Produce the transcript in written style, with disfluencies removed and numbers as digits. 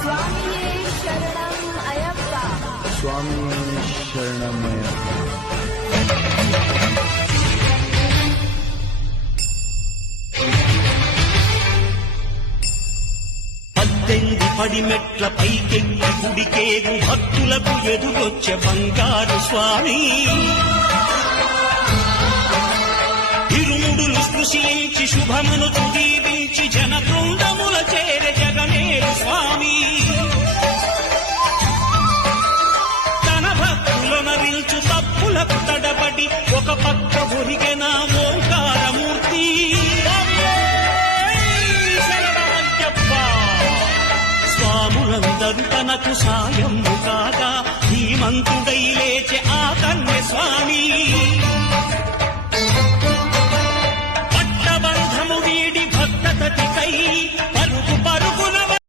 స్వామియే శరణం అయ్యప్ప. స్వామియే శరణం అయ్యప్ప. పడి మెట్ల పైకెక్కి గుడికేగు భక్తులకు ఎదురొచ్చే బంగారు స్వామి. ఇరుముడులు స్పృశించి శుభమును దీవించి జనబృందముల చేరే జగమేరు స్వామి. తన భక్తులనరించు తప్పులకు తడబడి ఒక పక్క ఒరిగెన ఓంకారమూర్తి. స్వాములందరూ తనకు సాయము కాగా ధీమంతుడై లేచే ఆ కన్య స్వామి. పట్టబంధము వీడి భక్తతతికై పరుగు పరుగున